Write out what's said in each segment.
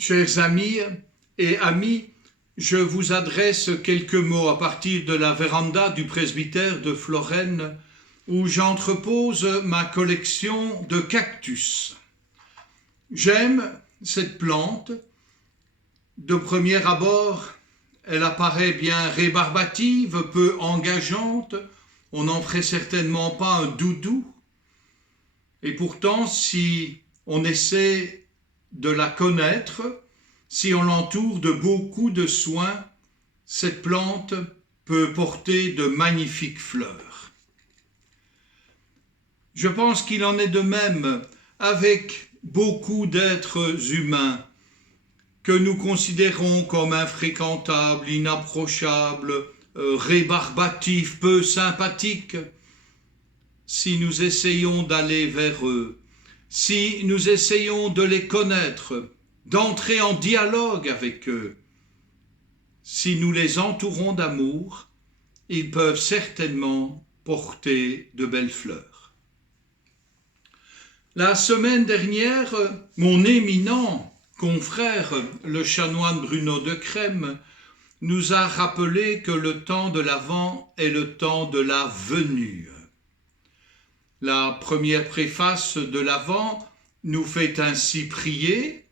Chers amis et amis, je vous adresse quelques mots à partir de la véranda du presbytère de Florène où j'entrepose ma collection de cactus. J'aime cette plante. De premier abord, elle apparaît bien rébarbative, peu engageante. On n'en ferait certainement pas un doudou. Et pourtant, si on essaie de la connaître, si on l'entoure de beaucoup de soins, cette plante peut porter de magnifiques fleurs. Je pense qu'il en est de même avec beaucoup d'êtres humains que nous considérons comme infréquentables, inapprochables, rébarbatifs, peu sympathiques. Si nous essayons d'aller vers eux, si nous essayons de les connaître, d'entrer en dialogue avec eux, si nous les entourons d'amour, ils peuvent certainement porter de belles fleurs. La semaine dernière, mon éminent confrère, le chanoine Bruno de Crème, nous a rappelé que le temps de l'Avent est le temps de la venue. La première préface de l'Avent nous fait ainsi prier.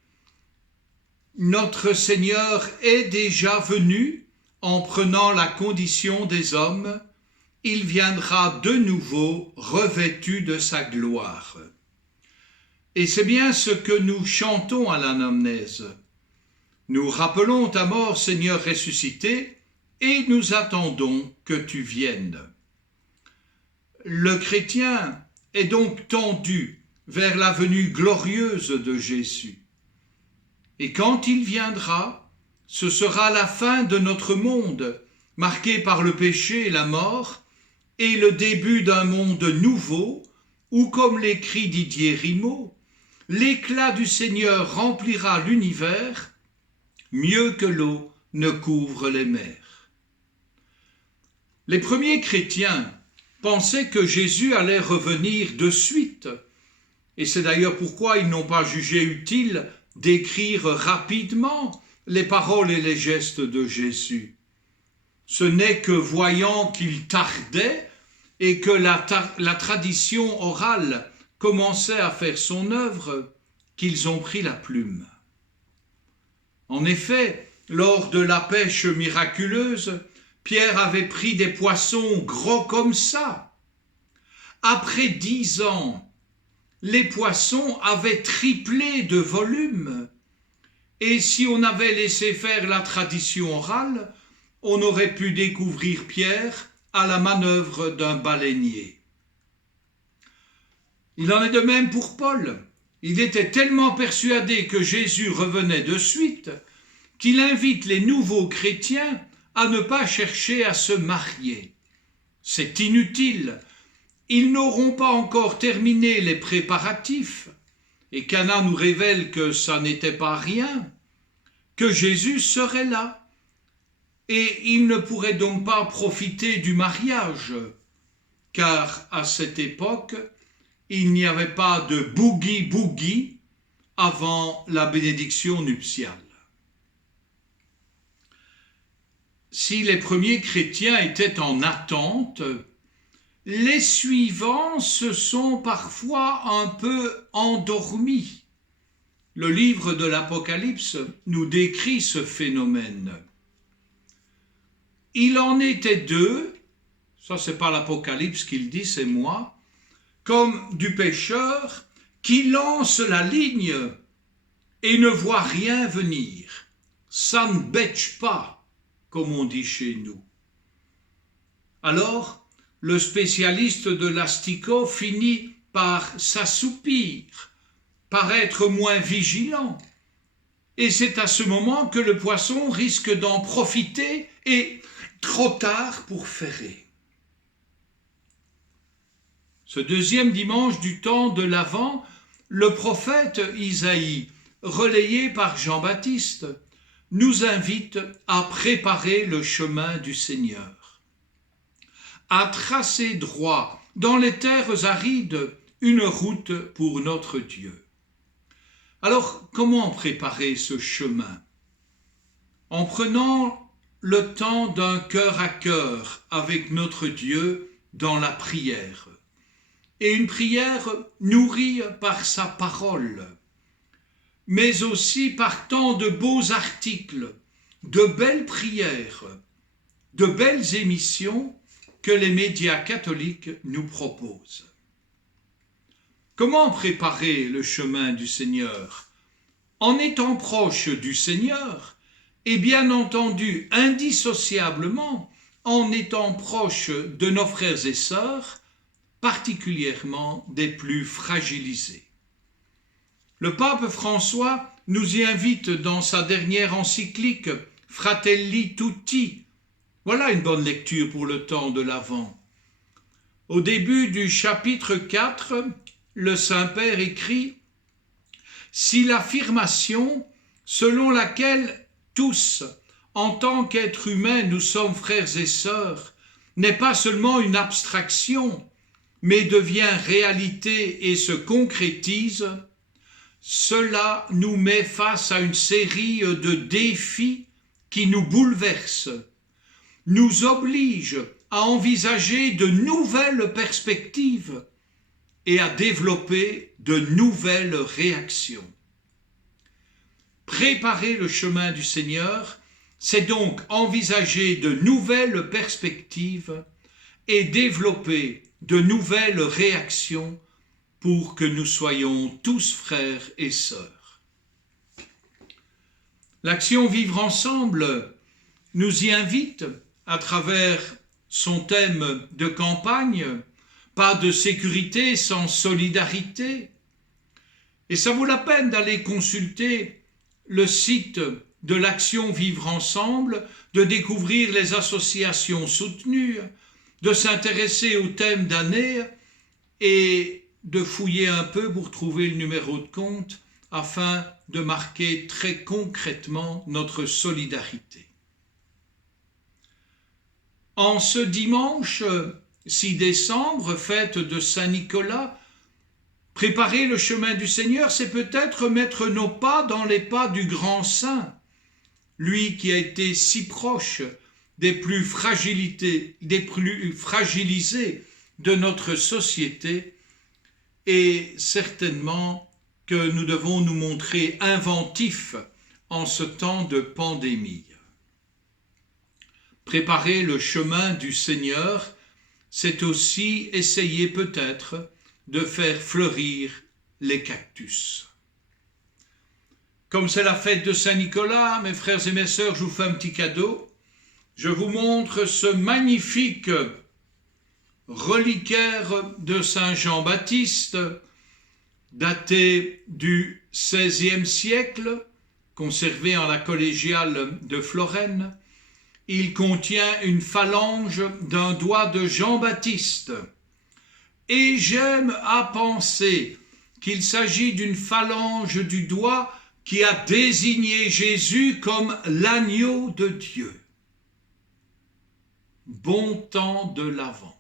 Notre Seigneur est déjà venu en prenant la condition des hommes. Il viendra de nouveau revêtu de sa gloire. Et c'est bien ce que nous chantons à l'anamnèse. Nous rappelons ta mort, Seigneur ressuscité, et nous attendons que tu viennes. Le chrétien est donc tendu vers la venue glorieuse de Jésus. Et quand il viendra, ce sera la fin de notre monde, marqué par le péché et la mort, et le début d'un monde nouveau, où, comme l'écrit Didier Rimaud, l'éclat du Seigneur remplira l'univers, mieux que l'eau ne couvre les mers. Les premiers chrétiens pensaient que Jésus allait revenir de suite. Et c'est d'ailleurs pourquoi ils n'ont pas jugé utile d'écrire rapidement les paroles et les gestes de Jésus. Ce n'est que voyant qu'il tardait et que la tradition orale commençait à faire son œuvre qu'ils ont pris la plume. En effet, lors de la pêche miraculeuse, Pierre avait pris des poissons gros comme ça. Après 10 ans, les poissons avaient triplé de volume. Et si on avait laissé faire la tradition orale, on aurait pu découvrir Pierre à la manœuvre d'un baleinier. Il en est de même pour Paul. Il était tellement persuadé que Jésus revenait de suite qu'il invite les nouveaux chrétiens à ne pas chercher à se marier. C'est inutile. Ils n'auront pas encore terminé les préparatifs. Et Cana nous révèle que ça n'était pas rien, que Jésus serait là. Et ils ne pourraient donc pas profiter du mariage, car à cette époque, il n'y avait pas de boogie-boogie avant la bénédiction nuptiale. Si les premiers chrétiens étaient en attente, les suivants se sont parfois un peu endormis. Le livre de l'Apocalypse nous décrit ce phénomène. Il en était deux, ça c'est pas l'Apocalypse qui le dit, c'est moi, comme du pêcheur qui lance la ligne et ne voit rien venir. Ça ne bêche pas, comme on dit chez nous. Alors, le spécialiste de l'asticot finit par s'assoupir, par être moins vigilant. Et c'est à ce moment que le poisson risque d'en profiter et trop tard pour ferrer. Ce deuxième dimanche du temps de l'Avent, le prophète Isaïe, relayé par Jean-Baptiste, nous invite à préparer le chemin du Seigneur, à tracer droit dans les terres arides une route pour notre Dieu. Alors, comment préparer ce chemin? En prenant le temps d'un cœur à cœur avec notre Dieu dans la prière. Et une prière nourrie par sa parole, mais aussi par tant de beaux articles, de belles prières, de belles émissions que les médias catholiques nous proposent. Comment préparer le chemin du Seigneur? En étant proche du Seigneur et bien entendu indissociablement en étant proche de nos frères et sœurs, particulièrement des plus fragilisés. Le pape François nous y invite dans sa dernière encyclique Fratelli Tutti. Voilà une bonne lecture pour le temps de l'Avent. Au début du chapitre 4, le Saint-Père écrit « Si l'affirmation selon laquelle tous, en tant qu'êtres humains, nous sommes frères et sœurs, n'est pas seulement une abstraction, mais devient réalité et se concrétise, cela nous met face à une série de défis qui nous bouleversent, nous oblige à envisager de nouvelles perspectives et à développer de nouvelles réactions. Préparer le chemin du Seigneur, c'est donc envisager de nouvelles perspectives et développer de nouvelles réactions pour que nous soyons tous frères et sœurs. L'action Vivre ensemble nous y invite à travers son thème de campagne, pas de sécurité sans solidarité. Et ça vaut la peine d'aller consulter le site de l'Action Vivre ensemble, de découvrir les associations soutenues, de s'intéresser au thème d'année et de fouiller un peu pour trouver le numéro de compte afin de marquer très concrètement notre solidarité. En ce dimanche 6 décembre, fête de Saint-Nicolas, préparer le chemin du Seigneur, c'est peut-être mettre nos pas dans les pas du grand saint, lui qui a été si proche des plus fragilisés de notre société, et certainement que nous devons nous montrer inventifs en ce temps de pandémie. Préparer le chemin du Seigneur, c'est aussi essayer peut-être de faire fleurir les cactus. Comme c'est la fête de Saint-Nicolas, mes frères et mes sœurs, je vous fais un petit cadeau. Je vous montre ce magnifique reliquaire de Saint Jean-Baptiste, daté du XVIe siècle, conservé en la collégiale de Florène. Il contient une phalange d'un doigt de Jean-Baptiste. Et j'aime à penser qu'il s'agit d'une phalange du doigt qui a désigné Jésus comme l'agneau de Dieu. Bon temps de l'Avent.